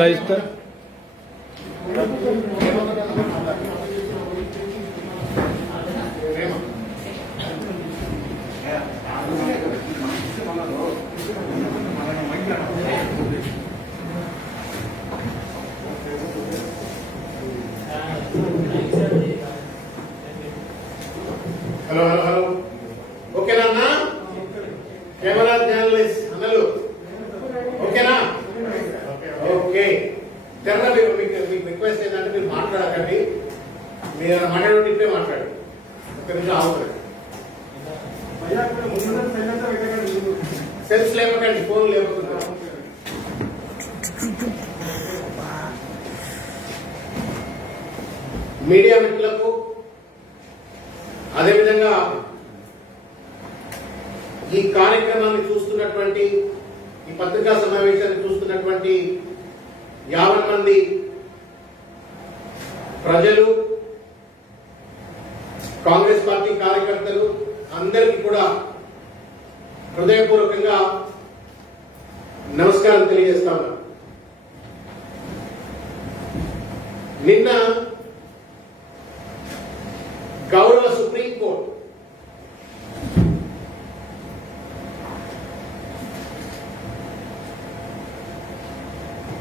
Life hello hello hello ఓకేనా అన్న camera journalist అన్నలు ఓకేనా ఓకే తెరణ మీకు రిక్వెస్ట్ ఏంటంటే మీరు మాట్లాడకండి మీరు మాట్లాడే ఇప్పుడే మాట్లాడు ఒక నిమిషం ఆగుతుంది సెల్స్ లేపకండి ఫోన్ లేపుతుంది మీడియా మిత్రులకు అదేవిధంగా ఈ కార్యక్రమాన్ని చూస్తున్నటువంటి ఈ పత్రికా సమావేశాన్ని చూస్తున్నటువంటి 50 మంది ప్రజలు కాంగ్రెస్ పార్టీ కార్యకర్తలు అందరికీ కూడా హృదయపూర్వకంగా నమస్కారం తెలియజేస్తా ఉన్నా. నిన్న గౌరవ supreme court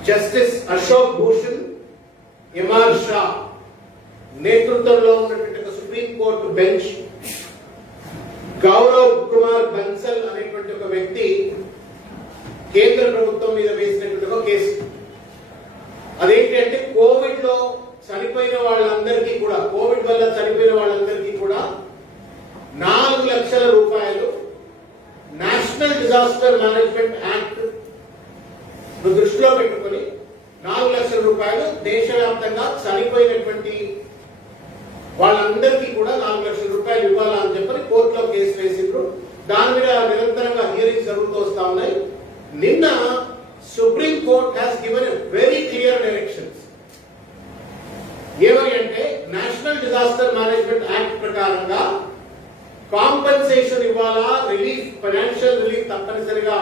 justice Ashok Bhushan MR Shah నేతృత్వంలో ఉన్నటువంటి సుప్రీంకోర్టు బెంచ్ గౌరవ్ కుమార్ బన్సల్ అనేటువంటి ఒక వ్యక్తి కేంద్ర ప్రభుత్వం మీద వేసినటువంటి ఒక కేసు. అదేంటి అంటే కోవిడ్ లో చనిపోయిన వాళ్ళందరికీ కూడా, కోవిడ్ వల్ల చనిపోయిన వాళ్ళందరికీ కూడా 4 లక్షల రూపాయలు నేషనల్ డిజాస్టర్ మేనేజ్మెంట్ యాక్ట్ దృష్టిలో పెట్టుకుని 4 లక్షల రూపాయలు దేశవ్యాప్తంగా చనిపోయినటువంటి వాళ్ళందరికీ కూడా 4 లక్షల రూపాయలు ఇవ్వాలని చెప్పని కోర్టులో కేసు వేసిండ్రు. దాని మీద నిరంతరంగా హియరింగ్స్ జరుగుతూ వస్తా ఉన్నాయి. నిన్న supreme court has given very clear directions. ఏమని అంటే నేషనల్ డిజాస్టర్ మేనేజ్మెంట్ యాక్ట్ ప్రకారంగా కాంపెన్సేషన్ ఇవ్వాలా, రిలీఫ్, ఫైనాన్షియల్ రిలీఫ్ తప్పనిసరిగా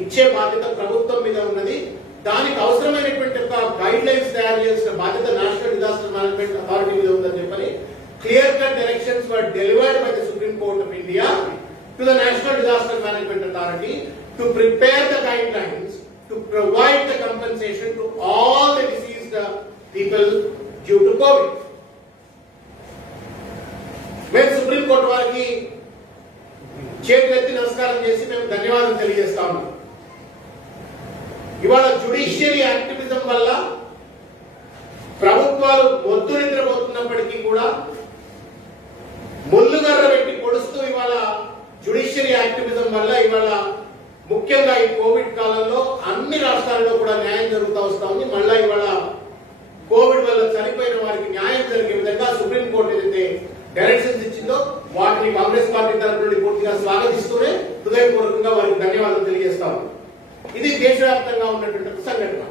ఇచ్చే బాధ్యత ప్రభుత్వం మీద ఉన్నది. దానికి అవసరమైనటువంటి ఒక గైడ్ లైన్స్ తయారు చేసిన బాధ్యత నేషనల్ డిజాస్టర్ మేనేజ్మెంట్ అథారిటీ మీద ఉందని చెప్పని clear cut directions were delivered by the supreme court of India to the national disaster management authority to prepare the guide lines to provide the compensation to all the diseased people due to Covid. మేము supreme court వారికి చేతులెత్తి నమస్కారం చేసి మేము ధన్యవాదాలు తెలియజేస్తా ఉన్నాం. ఇవాళ జ్యుడిషియరీ యాక్టివిజం వల్ల ప్రభుత్వాలు మొద్దు నిద్రపోతున్నప్పటికీ కూడా ముళ్ళుగర్ర పెట్టి పొడుస్తూ ఇవాళ జ్యుడిషియరీ యాక్టివిజం వల్ల ఇవాళ ముఖ్యంగా ఈ కోవిడ్ కాలంలో అన్ని రాష్ట్రాల్లో కూడా న్యాయం జరుగుతూ వస్తా ఉంది. మళ్ళా ఇవాళ కోవిడ్ వల్ల చనిపోయిన వారికి న్యాయం జరిగే విధంగా సుప్రీంకోర్టు ఏదైతే డైరెక్షన్స్ ఇచ్చిందో వాటిని కాంగ్రెస్ పార్టీ తరఫు నుండి పూర్తిగా స్వాగతిస్తూనే హృదయపూర్వకంగా వారికి ధన్యవాదాలు తెలియజేస్తాము. ఇది దేశవ్యాప్తంగా ఉన్నటువంటి సంఘటన.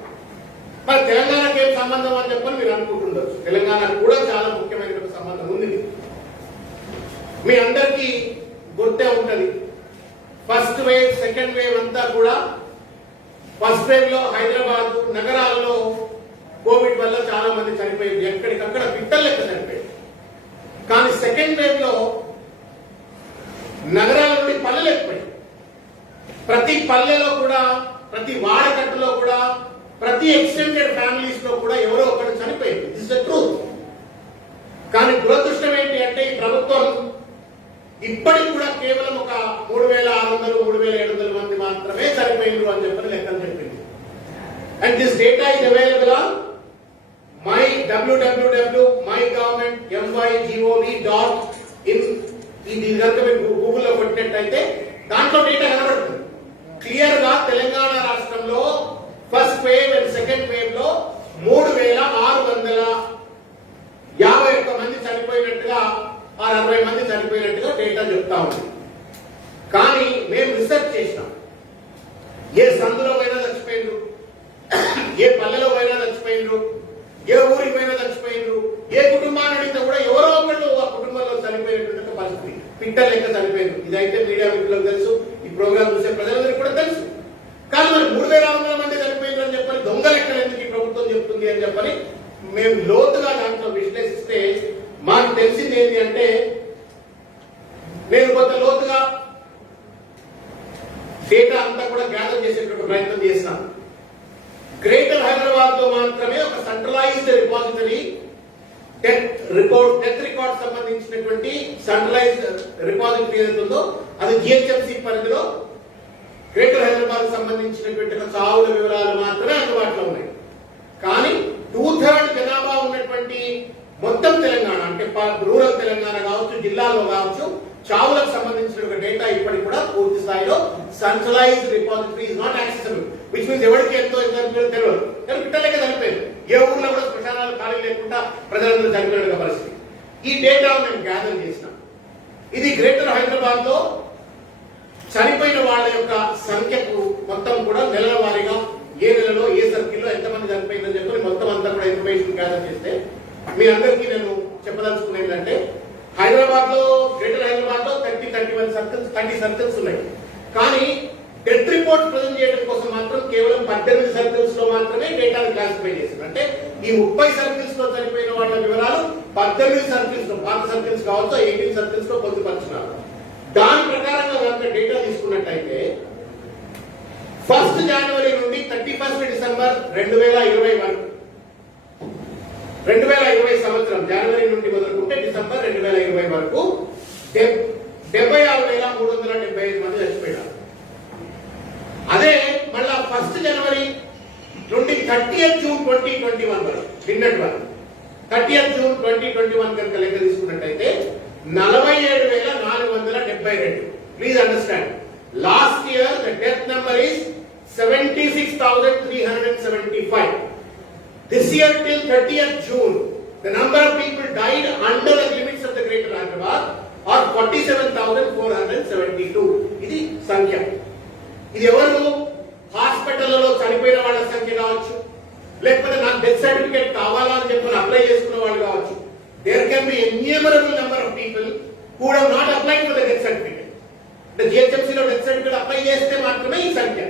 మరి తెలంగాణకి ఏం సంబంధం అని చెప్పని మీరు అనుకుంటుండొచ్చు. తెలంగాణకు కూడా చాలా ముఖ్యమైనటువంటి సంబంధం ఉంది. మీ అందరికీ గుర్తే ఉంటది, ఫస్ట్ వేవ్, సెకండ్ వేవ్ అంతా కూడా ఫస్ట్ వేవ్ లో హైదరాబాద్ నగరాల్లో కోవిడ్ వల్ల చాలా మంది చనిపోయింది, ఎక్కడికక్కడ పిట్టల లెక్క చనిపోయింది. కానీ సెకండ్ వేవ్ లో నగరాల నుండి పల్లెలు ఎక్కువై, ప్రతి పల్లెలో కూడా, ప్రతి వాడకట్టులో కూడా, ప్రతి ఎక్స్టెండెడ్ ఫ్యామిలీస్ లో కూడా ఎవరో ఒకరు చనిపోయింది. This is the truth. కానీ దురదృష్టం ఏంటి అంటే ఈ ప్రభుత్వం ఇప్పటికి కూడా కేవలం ఒక 3600, 3700 మంది మాత్రమే చనిపోయింది అని చెప్పని లెక్కలు చెప్పింది. And this data is available on my www.mygovernment.mygov.in. ఇది కనుక మీరు గూగుల్లో కొట్టినట్టయితే దాంట్లో డేటా కనబడుతుంది క్లియర్ గా. తెలంగాణ రాష్ట్రంలో first wave and second wave లో 3651 మంది చనిపోయినట్టుగా ఆ 60 మంది చనిపోయినట్టుగా డేటా చెప్తా ఉంది. కానీ మేము రీసెర్చ్ చేసినాం. ఏ సందులో పోయినా చచ్చిపోయిండ్రు, ఏ పల్లెలో పోయినా చచ్చిపోయిండ్రు, ఏ ఊరికి పోయినా చచ్చిపోయిండ్రు, ఏ కుటుంబాన్ని అడిగితే కూడా ఎవరో ఒకళ్ళు ఆ కుటుంబంలో చనిపోయినటువంటి పరిస్థితి, పిట్టల లెక్క చనిపోయింది. ఇదైతే మీడియా మిత్రులకు తెలుసు, ఈ ప్రోగ్రామ్ చూసే ప్రజలందరికీ కూడా తెలుసు. కానీ మరి 3600 మంది చనిపోయిండ్రు అని చెప్పని దొంగ లెక్కలు ఎందుకు ఈ ప్రభుత్వం చెప్తుంది అని చెప్పని మేము లోతుగా దాంట్లో విశ్లేషిస్తే మాకు తెలిసింది ఏంటి అంటే, నేను కొంత లోతుగా డేటా అంతా కూడా గ్యాదర్ చేసేటువంటి ప్రయత్నం చేసినాను. గ్రేటర్ హైదరాబాద్ లో మాత్రమే ఒక సెంట్రలైజ్డ్ రిపాజిటరీ డెత్ రికార్డ్ సంబంధించినటువంటి సెంట్రలైజ్డ్ రిపాజిటరీ ఏదైతుందో అది జిహెచ్ఎంసీ పరిధిలో గ్రేటర్ హైదరాబాద్ సంబంధించినటువంటి చావుల వివరాలు మాత్రమే అందుబాటులో ఉన్నాయి. కానీ 2/3 జనాభా ఉన్నటువంటి మొత్తం తెలంగాణ అంటే రూరల్ తెలంగాణ కావచ్చు, జిల్లాలో కావచ్చు, చావులకు సంబంధించిన డేటా ఇప్పటికి కూడా పూర్తి స్థాయిలో centralised repository is not accessible. Which means ఎవరికి ఎంతో తెలియదు. కానీ పిట్టలకే చనిపోయింది. ఏ ఊర్లో కూడా శ్మశానాలు ఖాళీ లేకుండా ప్రజలందరూ చనిపోయిన పరిస్థితి. ఈ డేటా మేము గ్యాదర్ చేసినాం. ఇది గ్రేటర్ హైదరాబాద్ లో చనిపోయిన వాళ్ళ యొక్క సంఖ్యకు మొత్తం కూడా నెలల వారీగా ఏ నెలలో ఏ సర్కిల్లో ఎంతమంది చనిపోయిందని చెప్పి మొత్తం అంతా కూడా ఇన్ఫర్మేషన్ గ్యాదర్ చేస్తే మీ అందరికీ నేను చెప్పదలుచుకునేది ఏంటంటే, హైదరాబాద్ లో గ్రేటర్ హైదరాబాద్ లో 30 సర్కిల్స్ ఉన్నాయి. కానీ డెత్ రిపోర్ట్ ప్రజెంట్ చేయడం కోసం మాత్రం కేవలం 18 సర్కిల్స్ లో మాత్రమే డేటాను క్లాసిఫై చేశారు. అంటే ఈ 30 సర్కిల్స్ లో చనిపోయిన వాళ్ళ వివరాలు 18 సర్కిల్స్ లో, పాత సర్కిల్స్ కావచ్చు 18 సర్కిల్స్ లో పొందుపరిచినారు. దాని ప్రకారంగా కనుక డేటా తీసుకున్నట్టయితే 1 జనవరి నుండి 31 డిసెంబర్ 2020 వరకు, 2020 సంవత్సరం జనవరి నుండి మొదలుకుంటే డిసెంబర్ 2020 వరకు 76,375 మంది చచ్చిపోయారు. అదే మళ్ళా 1 జనవరి నుండి 30th జూన్ 2021 వరకు, నిన్నటి వరకు 30th జూన్ 2021 కనుక లెక్క తీసుకున్నట్టయితే 47,472. Please understand, last year the death number is 76,375. This year till 30th June, the number of people died under the limits of the Greater Hyderabad are 47,472. ఇది సంఖ్య. ఇది ఎవరు? హాస్పిటల్లో చనిపోయిన వాళ్ళ సంఖ్య కావచ్చు, లేకపోతే నాకు డెత్ సర్టిఫికేట్ కావాలా అని చెప్పి అప్లై చేసుకున్న వాళ్ళు కావచ్చు. There can be innumerable number of people who have not applied for the death certificate. The GHMC లో డెత్ సర్టిఫికేట్ అప్లై చేస్తే మాత్రమే ఈ సంఖ్య.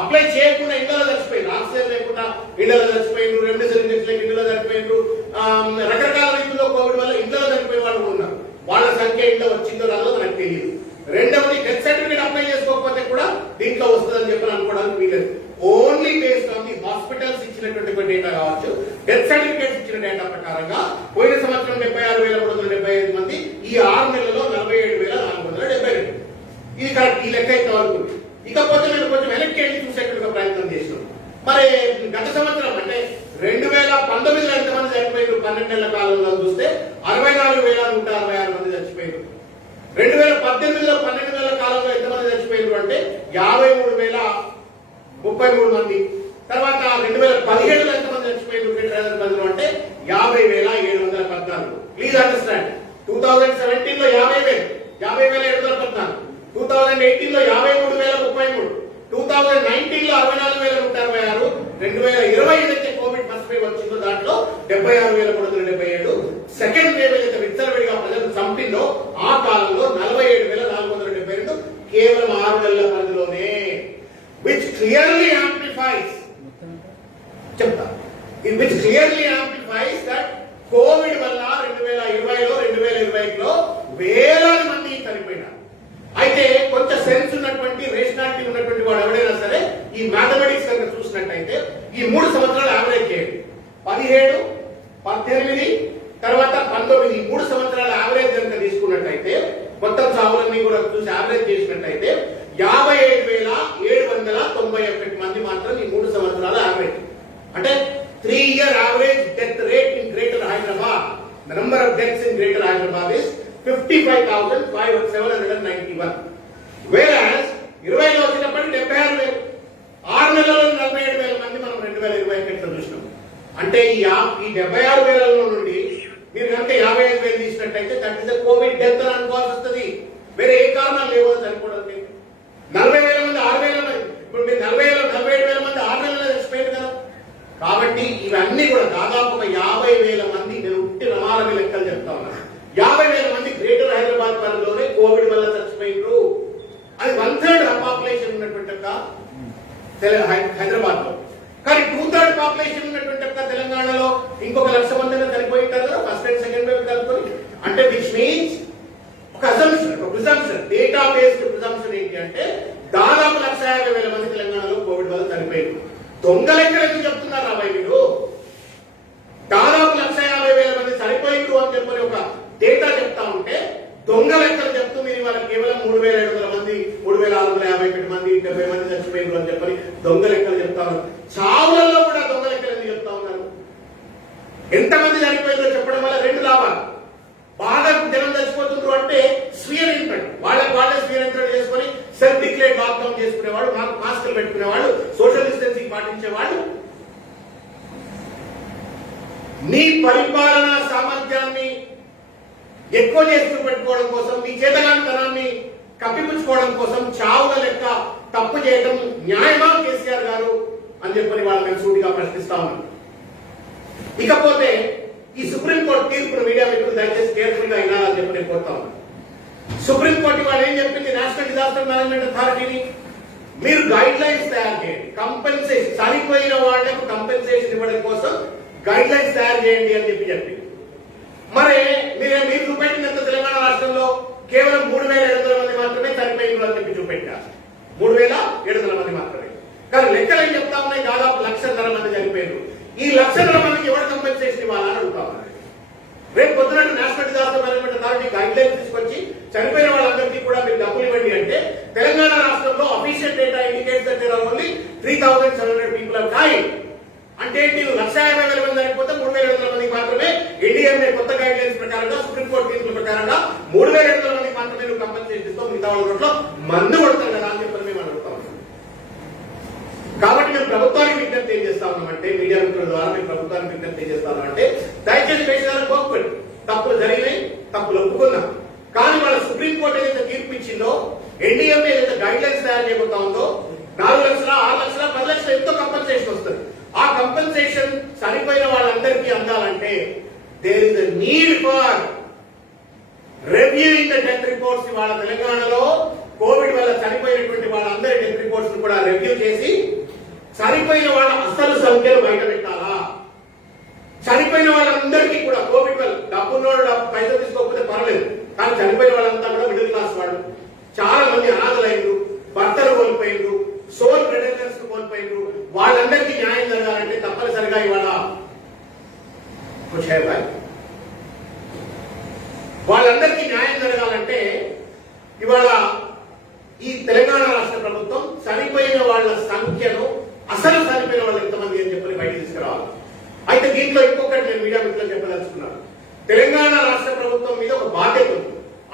అప్లై చేయకుండా ఇళ్లలో చచ్చిపోయింది, ఆక్సిజన్ లేకుండా ఇళ్లలో చచ్చిపోయిండ్రు, రెమ్డెసివిర్ ఇంజెక్షన్ ఇళ్లలో చచ్చిపోయిండ్రు, రకరకాల రీతిలో కోవిడ్ వల్ల ఇళ్లలో చనిపోయిన వాళ్ళు ఉన్నారు. వాళ్ళ సంఖ్య ఇంట్లో వచ్చిందో రాదో నాకు తెలియదు. రెండవది, డెత్ సర్టిఫికేట్ అప్లై చేసుకోకపోతే కూడా దీంట్లో వస్తుందని చెప్పి అనుకోవడానికి వీలేదు. Only based on the hospitals ఇచ్చినటువంటి డేటా కావచ్చు, డెత్ సర్టిఫికేట్స్ ఇచ్చిన డేటా ప్రకారంగా పోయిన సంవత్సరం 76,375 మంది, ఈ 6 నెలల్లో 47,472. ఇది కరెక్ట్, ఈ లెక్క అయితే వరకు. ఇకపోతే నేను కొంచెం వెనక్కి వెళ్ళి చూసేట్టుగా ప్రయత్నం చేసినాం. మరి గత సంవత్సరం అంటే 2019లో ఎంతమంది చనిపోయారు? 12 నెలల కాలంలో చూస్తే 64,166 మంది చచ్చిపోయారు. 2018లో 12 నెలల కాలంలో ఎంతమంది చచ్చిపోయారు అంటే 53,033 మంది. తర్వాత 2017లో ఎంతమంది చచ్చిపోయారు హైదరాబాద్లో అంటే 50,714. ప్లీజ్ అండర్స్టాండ్, 2017లో 50,714, 2018లో 53,033, 2019లో 64,166, 2020 ఏదైతే కోవిడ్ ఫస్ట్ వేవ్ వచ్చిందో దాంట్లో 76,377. సెకండ్ వేవ్ ఏదైతే విచ్చలవిడిగా ప్రజలు చంపిందో ఆ కాలంలో 47,472 కేవలం 6 నెలల పరిధిలోనే. which clearly amplifies that Covid వల్ల 2020లో 2021లో వేలాది మంది చనిపోయినారు. అయితే కొంచెం సెన్స్ ఉన్నటువంటి, రేషనాలిటీ ఉన్నటువంటి వాడు ఎవడైనా సరే ఈ మ్యాథమెటిక్స్ కనుక చూసినట్టయితే ఈ 3 సంవత్సరాలు యావరేజ్ చేయండి. 17, 18 తర్వాత 19, 3 సంవత్సరాల యావరేజ్ కనుక తీసుకున్నట్టయితే మొత్తం చావులన్నీ కూడా చూసి యావరేజ్ చేసినట్టయితే 55,791 మంది మాత్రం ఈ 3 సంవత్సరాల యావరేజ్. అంటే 3-year average death rate in Greater Hyderabad, the number of deaths in Greater Hyderabad is 55,791. Whereas 20లో వచ్చినప్పటికీ 76,000, 6 నెలల్లో 47,000 మంది మనం 2021 చూసినాం. అంటే ఈ 76,000 నుండి మీరు కనుక 55,000 తీసినట్టయితే అయితే దట్ ఇస్ కోవిడ్ డెత్ అని అనుకోవాల్సి వస్తుంది. వేరే ఏ కారణాలు లేవు చనిపోవడానికి. 40,000 మంది 6,000 మంది, ఇప్పుడు మీరు 47,000 మంది 6 నెలలు చచ్చిపోయారు కదా. కాబట్టి ఇవన్నీ కూడా దాదాపు 50,000 మంది, నేను ఉట్టి రమాల లెక్కలు చెప్తా ఉన్నాను, 50,000 మంది గ్రేటర్ హైదరాబాద్ పరిధిలోనే కోవిడ్ వల్ల చచ్చిపోయినారు. అది 1/3 పాపులేషన్ ఉన్నటువంటి హైదరాబాద్ లో. కానీ 2/3 పాపులేషన్ ఉన్నటువంటి తెలంగాణలో ఇంకొక 1,00,000 మంది చనిపోయి ఉంటారు కదా ఫస్ట్ అండ్ సెకండ్ వేవ్ కలుపుకొని. అంటే విచ్ మీన్స్ ఒక అసంప్షన్, ఒక ప్రిజంప్షన్, డేటా బేస్డ్ ప్రిజంప్షన్ ఏంటి అంటే దాదాపు 1,50,000 మంది తెలంగాణలో కోవిడ్ వల్ల చనిపోయారు. దొంగ లెక్కలు ఎందుకు చెప్తున్నారు రాబాయ్ మీరు? దాదాపు 1,50,000 మంది చనిపోయారు అని చెప్పని ఒక డేటా చెప్తా ఉంటే దొంగ లెక్కలు చెప్తూ మీరు ఇవాళ కేవలం 3,700 మంది, 3,651 మంది, 70 మంది చచ్చిపోయారు అని చెప్పని దొంగ లెక్కలు చెప్తా ఉన్నారు. చావులలో కూడా దొంగ లెక్కలు ఎందుకు చెప్తా ఉన్నారు? ఎంతమంది చనిపోయిందో చెప్పడం వల్ల 2 లాభాలు. బాగా జనం చచ్చిపోతున్నారు అంటే స్వీయ నియంత్రణ, వాళ్ళే స్వీయ నియంత్రణ చేసుకొని సెల్ఫ్ డిక్లేర్ లాక్డౌన్ చేసుకునేవాడు, మాస్కులు పెట్టుకునేవాడు, సోషల్ డిస్టెన్సింగ్ పాటించేవాడు. నీ పరిపాలనా సామర్థ్యాన్ని ఎక్కువ చేస్తూ పెట్టుకోవడం కోసం, మీ చేతగానితనాన్ని కప్పిపుచ్చుకోవడం కోసం చావుల లెక్క తప్పు చేయడం న్యాయమా కేసీఆర్ గారు అని చెప్పని వాళ్ళు మేము సూటిగా ప్రశ్నిస్తా ఉన్నాం. ఇకపోతే ఈ సుప్రీంకోర్టు తీర్పును మీడియా మిత్రులు దయచేసి కేర్ఫుల్ గా వినాలని చెప్పి నేను కోరుతా ఉన్నాను. సుప్రీంకోర్టు వాళ్ళు ఏం చెప్పింది? నేషనల్ డిజాస్టర్ మేనేజ్మెంట్ అథారిటీని మీరు గైడ్ లైన్స్ తయారు చేయండి, కంపెన్సేషన్, చనిపోయిన వాళ్లకు కంపెన్సేషన్ ఇవ్వడం కోసం గైడ్ లైన్స్ తయారు చేయండి అని చెప్పింది. మరి మీరు చూపెట్టినంత తెలంగాణ రాష్ట్రంలో కేవలం 3,700 మంది మాత్రమే చనిపోయిన అని చెప్పి చూపెట్టారు. 3,700 మంది మాత్రమే. కానీ లెక్కలు ఏం చెప్తా ఉన్నాయి? దాదాపు 1,00,000 మంది చనిపోయారు. ఈ 1,00,000 మందికి ఎవరు కంపెన్సేషన్ ఇవ్వాలని అడుగుతా ఉన్నారు. రేపు పొద్దున national disaster management authority guide lines తీసుకొచ్చి చనిపోయిన వాళ్ళందరికీ కూడా మీరు డబ్బులు ఇవ్వండి అంటే తెలంగాణ రాష్ట్రంలో official data indicates that there are only 3,700 people have died. అంటే మీరు 1,50,000 మంది చనిపోతే 3,700 మందికి మాత్రమే ఎన్డీఎంఏ కొత్త గైడ్ లైన్స్ ప్రకారంగా, సుప్రీంకోర్టు తీర్పుల ప్రకారంగా 3,700 మందికి మాత్రమే నువ్వు కంపెన్సేషన్ ఇస్తావు, మిగతా వాళ్ళ మందు కొడతారు కదా అని చెప్పని మేము అడుగుతాం. కాబట్టి మేము ప్రభుత్వానికి విజ్ఞప్తి ఏం చేస్తా ఉన్నామంటే, మీడియా మిత్రుల ద్వారా మేము ప్రభుత్వానికి విజ్ఞప్తి ఏం చేస్తా ఉన్నామంటే, దయచేసి పేషెంట్ కోరుకోండి, తప్పులు జరిగినాయి, తప్పులు ఒప్పుకున్నాం. కానీ వాళ్ళ సుప్రీంకోర్టు ఏదైతే తీర్పు ఇచ్చిందో, ఎన్డీఎంఏ ఏదైతే గైడ్ లైన్స్ తయారు చేయబోతా ఉందో 4 లక్షల, 6 లక్షల, 10 లక్షల ఎంతో కంపెన్సేషన్ వస్తుంది. ఆ కంపెన్సేషన్ చనిపోయిన వాళ్ళందరికీ అందాలంటే there is a need for reviewing the death reports. ఇవాళ తెలంగాణలో కోవిడ్ వల్ల చనిపోయినటువంటి వాళ్ళందరి డెత్ రిపోర్ట్స్ కూడా రివ్యూ చేసి చనిపోయిన వాళ్ళ అసలు సంఖ్యను బయట పెట్టాలా. చనిపోయిన వాళ్ళందరికీ కూడా కోవిడ్ వల్ల డబ్బున్నోడు పైసలు తీసుకోకపోతే పర్లేదు, కానీ చనిపోయిన వాళ్ళంతా కూడా మిడిల్ క్లాస్ వాళ్ళు, చాలా మంది అనాథలైనరు, భర్తలు కోల్పోయినరు, సోల్ ప్రెడేటర్స్ కోల్పోయినరు. వాళ్ళందరికీ న్యాయం జరగాలంటే తప్పనిసరిగా ఇవాళ వాళ్ళందరికీ న్యాయం జరగాలంటే ఇవాళ ఈ తెలంగాణ రాష్ట్ర ప్రభుత్వం చనిపోయిన వాళ్ళ సంఖ్యను, అసలు చనిపోయిన వాళ్ళు ఎంతమంది అని చెప్పి బయట తీసుకురావాలి. అయితే దీంట్లో ఇంకొకటి నేను మీడియా మిత్రులు చెప్పదలుచుకున్నాను. తెలంగాణ రాష్ట్ర ప్రభుత్వం మీద ఒక బాధ్యత ఉంది.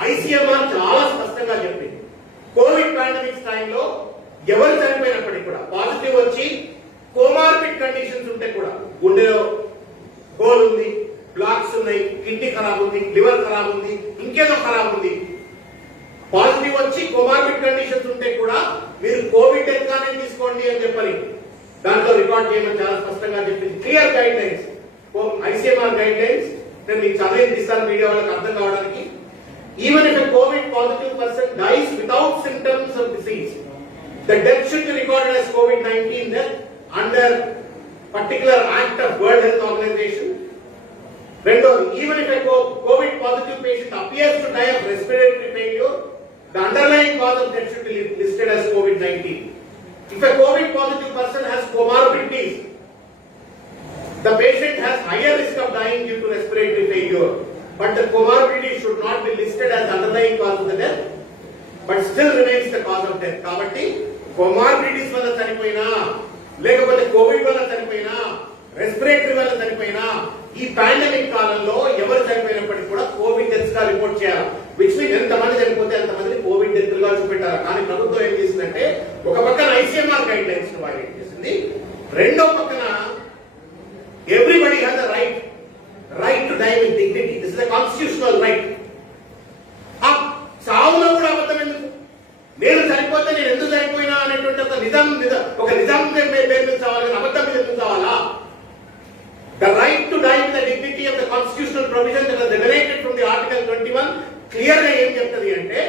ఐసీఎంఆర్ చాలా స్పష్టంగా చెప్పింది, కోవిడ్ పాండమిక్స్ టైంలో ఎవరు చనిపోయినప్పటికీ కూడా పాజిటివ్ వచ్చి కోమార్బిడ్ కండిషన్స్ ఉంటే కూడా, గుండెలో హోల్ ఉంది, బ్లాక్స్ ఉన్నాయి, కిడ్నీ ఖరాబ్ ఉంది, లివర్ ఖరాబ్ ఉంది, ఇంకేదో ఖరాబ్ ఉంది, పాజిటివ్ వచ్చి కోమార్బిడ్ కండిషన్స్ ఉంటే కూడా మీరు కోవిడ్ డెత్ గానే తీసుకోండి అని చెప్పని దాంట్లో రికార్డ్ చేయమని చాలా స్పష్టంగా చెప్పింది. Clear guide lines, ICMR guide lines. నేను మీకు చదివి ఇస్తాను మీడియా వాళ్ళకి అర్థం కావడానికి. Even if a Covid positive person dice without symptoms of disease, the death should be recorded as COVID-19 death under particular act of World Health Organization. Even if a COVID positive patient appears to die of respiratory failure, the underlying cause of death should be listed as COVID-19. If a COVID positive person has comorbidities, the patient has higher risk of dying due to respiratory failure, but the comorbidity should not be listed as underlying cause of the death, but still remains the cause of death. కాబట్టి comorbidities వల్ల చనిపోయినా, లేకపోతే Covid వల్ల చనిపోయినా, respiratory వల్ల చనిపోయినా, ఈ pandemic కాలంలో ఎవరు చనిపోయినప్పటికీ కూడా కోవిడ్ డెత్స్ గా రిపోర్ట్ చేయాలి. విచ్ మీన్స్ ఎంతమంది చనిపోతే అంతమంది కోవిడ్ డెత్ గా చూపెట్టాలి. కానీ ప్రభుత్వం ఏం చేసిందంటే, ఒక పక్కన ఐసీఎంఆర్ గైడ్ లైన్స్ ను వైలేట్ చేసింది, రెండో పక్కన everybody has the right to die with dignity. This is the constitutional right. చనిపోతే నేను ఎందుకు చనిపోయినా అనేటువంటి ఒక నిజం పేరు మీద చావాలి, అబద్ధం మీద ఎందుకు చావాలా? The right to die with the dignity of the constitutional provision that is emanated from the Article 21 క్లియర్గా ఏం చెప్తుంది అంటే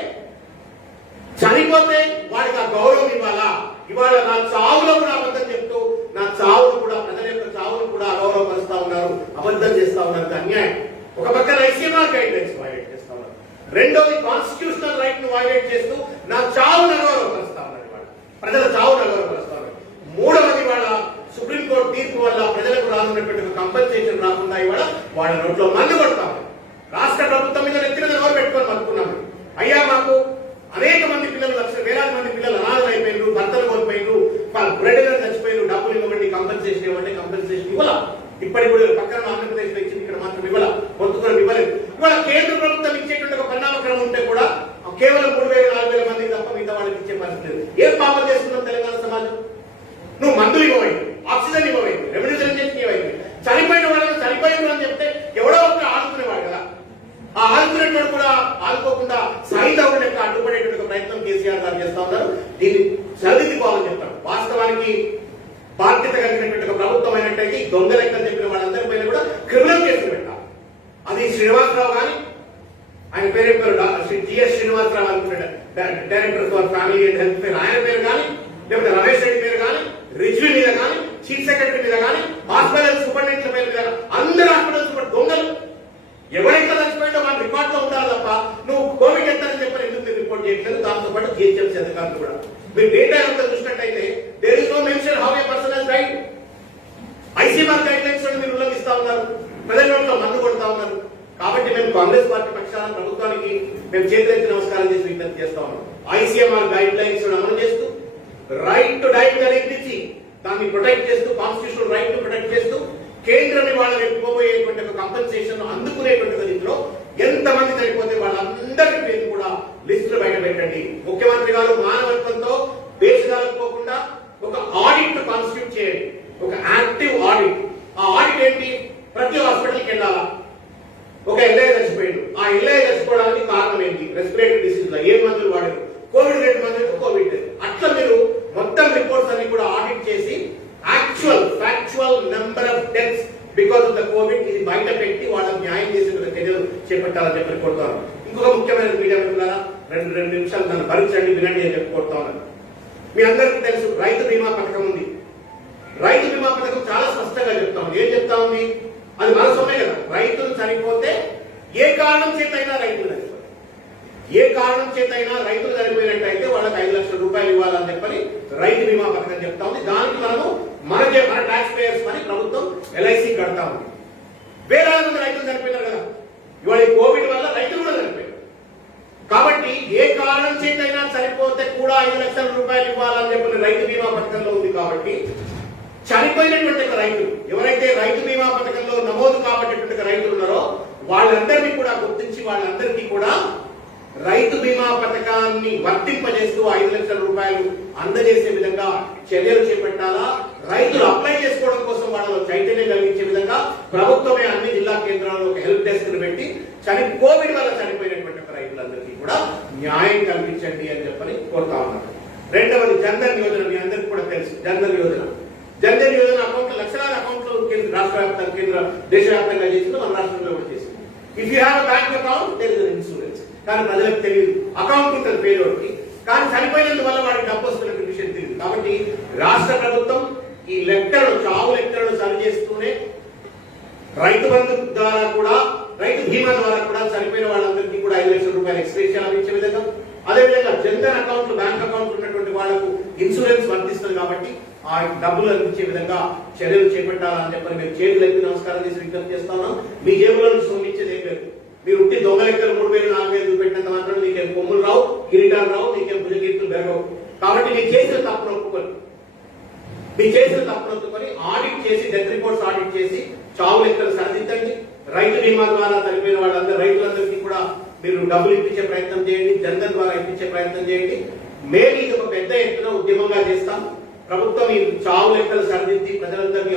చనిపోతే వాడికి ఆ గౌరవం ఇవ్వాలా. ఇవాళ నా చావులో కూడా అబద్ధం చెప్తూ నా చావును కూడా ప్రజల యొక్క చావును కూడా అగౌరవపరుస్తా ఉన్నారు, అబద్ధం చేస్తా ఉన్నారు. అన్యాయం. ఒక పక్కన ఐసీఎంఆర్ గైడ్ లైన్స్ వైలేట్ చేస్తా ఉన్నారు, రెండోది కాన్స్టిట్యూషనల్ రైట్ ను వైలేట్ చేస్తూ నా చావును అగౌరవపరుస్తా ఉన్నారు, ఇవాళ ప్రజల చావును అగౌరవపరుస్తా ఉన్నారు. మూడవది ఇవాళ సుప్రీంకోర్టు తీర్పు వల్ల ప్రజలకు రానున్నటువంటి కంపెన్సేషన్ రాకుండా ఇవాళ వాళ్ళ నోట్లో మందు కొడతాం. రాష్ట్ర ప్రభుత్వం మీద నెత్తిన ఎవరు పెట్టుకొని అనుకున్నాము. అయ్యా మాకు అనేక మంది పిల్లలు, వేలాది మంది పిల్లలు అనాథలు అయిపోయినారు, భర్తలు కోల్పోయినారు, బ్రెడ్ చచ్చిపోయినారు, డబ్బులు ఇవ్వండి, కంపెన్సేషన్ ఇవ్వండి. కంపెన్సేషన్ ఇవ్వాల. ఇప్పటికి కూడా పక్కన ఆంధ్రప్రదేశ్ లో ఇచ్చింది, ఇక్కడ మాత్రం ఇవ్వాల, కొంతమంది ఇవ్వలేదు. ఇవాళ కేంద్ర ప్రభుత్వం ఇచ్చేటువంటి ఒక పరిణామక్రమం ఉంటే కూడా కేవలం 3,000-4,000 మందికి తప్ప మిగతా వాళ్ళకి ఇచ్చే పరిస్థితి లేదు. ఏం పాపం చేస్తున్నాం తెలంగాణ సమాజం? నువ్వు మందులు ఇవ్వవైంది, ఆక్సిజన్ ఇవ్వవైంది, రెవెన్యూ జనరేషన్ ఇవ్వైంది. చనిపోయిన వాళ్ళకి చనిపోయిన అని చెప్తే ఎవడో ఒకరు ఆదుకునేవాడు కదా. ఆ ఆదుకునేటువంటి కూడా ఆదుకోకుండా సాయిదవుడు లెక్క అడ్డుపడేటువంటి ప్రయత్నం కేసీఆర్ గారు చేస్తా ఉన్నారు. దీన్ని సరిదిద్దుకోవాలని చెప్తారు. వాస్తవానికి బాధ్యత కలిగినటువంటి ప్రభుత్వం అయినట్టయితే ఈ దొంగ లెక్కలు చెప్పిన వాళ్ళందరి పైన కూడా క్రిమినల్ కేసులు పెట్టాలి. అది శ్రీనివాసరావు కానీ, ఆయన పేరు జిఎస్ శ్రీనివాసరావు అనుకుంటాడు, director for family and health పేరు, ఆయన పేరు కానీ, లేకపోతే రమేష్ రెడ్డి పేరు కానీ, రిజ్వీ మీద కానీ, చీఫ్ సెక్రటరీ మీద కానీ, హాస్పిటల్ సూపరింటెండెంట్ పేరు మీద, అందరు హాస్పిటల్ సూపర్ దొంగలు. ఎవరైతే చచ్చిపోయిందో వాళ్ళ రికార్డ్ లో ఉంటారు తప్ప నువ్వు కోవిడ్ ఎంతని చెప్పని ఎందుకు మీరు రిపోర్ట్ చేయట్లేదు? దాంతో పాటు జిహెచ్ఎంసీ అధికారులు కూడా మీరు డేటా ఎంత చూసినట్టయితే there is no mention how a person has died. ICMR guidelines మీరు ఉల్లంఘిస్తా ఉన్నారు, ప్రజల నోట్లో మందు కొడతా ఉన్నారు. కాబట్టి మేము కాంగ్రెస్ పార్టీ పక్షాన ప్రభుత్వానికి మేము చేతులెత్తి నమస్కారం చేసి విజ్ఞప్తి చేస్తా ఉన్నాం. ఐసీఎంఆర్ గైడ్ లైన్స్ అమలు చేస్తూ రైట్ టు డై అనేది దాన్ని ప్రొటెక్ట్ చేస్తూ, కాన్స్టిట్యూషనల్ రైట్ ను ప్రొటెక్ట్ చేస్తూ కేంద్రం వాళ్ళని ఎక్కువబోయేటువంటి ఒక కంపెన్సేషన్ అందుకునేటువంటి రీతిలో ఎంతమంది చనిపోతే వాళ్ళందరి పేరు కూడా లిస్టులు బయట పెట్టండి. ముఖ్యమంత్రి గారు మానవత్వంతో దేశాలకు పోకుండా ఒక ఆడిట్ కాన్స్టిట్యూట్ చేయండి, ఒక యాక్టివ్ ఆడిట్. ఆ ఆడిట్ ఏంటి? ప్రతి హాస్పిటల్కి వెళ్ళాలా? ఒక ఎల్ఐ చచ్చిపోయాడు, ఆ ఎల్ఐ చచ్చిపోవడానికి కారణం ఏంటి? రెస్పిరేటరీ డిసీజ్ లో ఏ మందులు వాడారు, కోవిడ్ 2 మందులు, కోవిడ్. అట్లా మీరు మొత్తం రిపోర్ట్స్ అన్ని కూడా ఆడిట్ చేసి factual number of deaths because of the Covid ఇది బయట పెట్టి వాళ్ళకి న్యాయం చేసే చర్యలు చేపట్టాలని చెప్పి కోరుతాను. ఇంకొక ముఖ్యమైన మీడియా మిత్రులారా, 2 నిమిషాలు నన్ను భరించండి, వినండి అని చెప్పి కోరుతా ఉన్నాను. మీ అందరికీ తెలుసు రైతు బీమా పథకం ఉంది. రైతు బీమా పథకం చాలా స్పష్టంగా చెప్తా ఉంది. ఏం చెప్తా ఉంది? అది మన సొమ్మే కదా. రైతులు చనిపోతే ఏ కారణం చేతైనా రైతులు చనిపోతే, ఏ కారణం చేతైనా రైతులు చనిపోయినట్టయితే వాళ్ళకి 5 లక్షల రూపాయలు ఇవ్వాలని చెప్పని రైతు బీమా పథకం చెప్తా ఉంది. దానికి మనము మన ట్యాక్స్ పేయర్స్ అని ప్రభుత్వం ఎల్ఐసి కడతా ఉంది. వేలాది మంది రైతులు చనిపోయినారు కదా. ఇవాళ కోవిడ్ వల్ల రైతులు కూడా చనిపోయారు. కాబట్టి ఏ కారణం చేతైనా చనిపోతే కూడా 5 లక్షల రూపాయలు ఇవ్వాలని చెప్పిన రైతు బీమా పథకంలో ఉంది. కాబట్టి చనిపోయినటువంటి రైతులు ఎవరైతే రైతు బీమా పథకంలో నమోదు కాబట్టేటువంటి రైతులు ఉన్నారో వాళ్ళందరినీ కూడా గుర్తించి వాళ్ళందరికీ కూడా రైతు బీమా పథకాన్ని వర్తింపజేస్తూ 5 లక్షల రూపాయలు అందజేసే విధంగా చర్యలు చేపట్టాలా. రైతులు అప్లై చేసుకోవడం కోసం వాళ్ళలో చైతన్యం కలిగించే విధంగా ప్రభుత్వమే అన్ని జిల్లా కేంద్రాల్లో ఒక హెల్ప్ డెస్క్ ను పెట్టి కోవిడ్ వల్ల చనిపోయినటువంటి రైతులందరికీ కూడా న్యాయం కల్పించండి అని చెప్పని కోరుతా ఉన్నారు. రెండవది జన్ధన్ యోజన. మీ అందరికీ కూడా తెలుసు జన్ధన్ యోజన. జన్ధన్ యోజన అకౌంట్లు, లక్షలాది అకౌంట్లు రాష్ట్ర వ్యాప్తంగా, కేంద్ర దేశవ్యాప్తంగా చేసింది, మన రాష్ట్రంలో కూడా చేసింది. If you have bank account there is insurance. కానీ ప్రజలకు తెలియదు. అకౌంట్ ఉంటుంది పేదోడికి, కానీ చనిపోయినందువల్ల వాడికి డబ్బు వస్తున్న విషయం తెలియదు. కాబట్టి రాష్ట్ర ప్రభుత్వం ఈ లెక్కలను, చావు లెక్కలను సరి చేస్తూనే రైతు బంధు ద్వారా కూడా, రైతు బీమా ద్వారా కూడా చనిపోయిన వాళ్ళందరికీ కూడా 5 లక్షల రూపాయలు ఎక్స్గ్రేషియా లభించే విధంగా, అదేవిధంగా జన్ధన్ అకౌంట్, బ్యాంక్ అకౌంట్ ఉన్నటువంటి వాళ్లకు ఇన్సూరెన్స్ వర్తిస్తుంది. కాబట్టి ఆ డబ్బులు అందించే విధంగా చర్యలు చేపట్టాలని చెప్పని మేము చేతులు ఎత్తి నమస్కారం చేసి విజ్ఞప్తి చేస్తా ఉన్నాం. మీ జేబులో నుంచి సొమ్మిచ్చేది ఏం లేదు. మీరు ఉట్టి దొంగ లెక్కలు 3,000-4,000 చూపెట్టినంత మాత్రం నీకేం కొమ్ములు రావు, కిరీటాలు రావు, నీకేం భుజకీర్తులు పెరగవు. కాబట్టి నీ చేసిన తప్పును ఒప్పుకొని, మీ చేసిన తప్పును ఒప్పుకొని ఆడిట్ చేసి, డెత్ రిపోర్ట్స్ ఆడిట్ చేసి చావు లెక్కలు సరిదిద్దండి. రైతు బీమా ద్వారా చనిపోయిన వాళ్ళందరూ, రైతులందరికీ కూడా మీరు డబ్బులు ఇప్పించే ప్రయత్నం చేయండి. జన్ధన్ ద్వారా ఇప్పించే ప్రయత్నం చేయండి. మేము ఇది ఒక పెద్ద ఎత్తున ఉద్యమంగా చేస్తాం. ప్రభుత్వం ఈ చావు లెక్కలు సరిదిద్ది ప్రజలందరినీ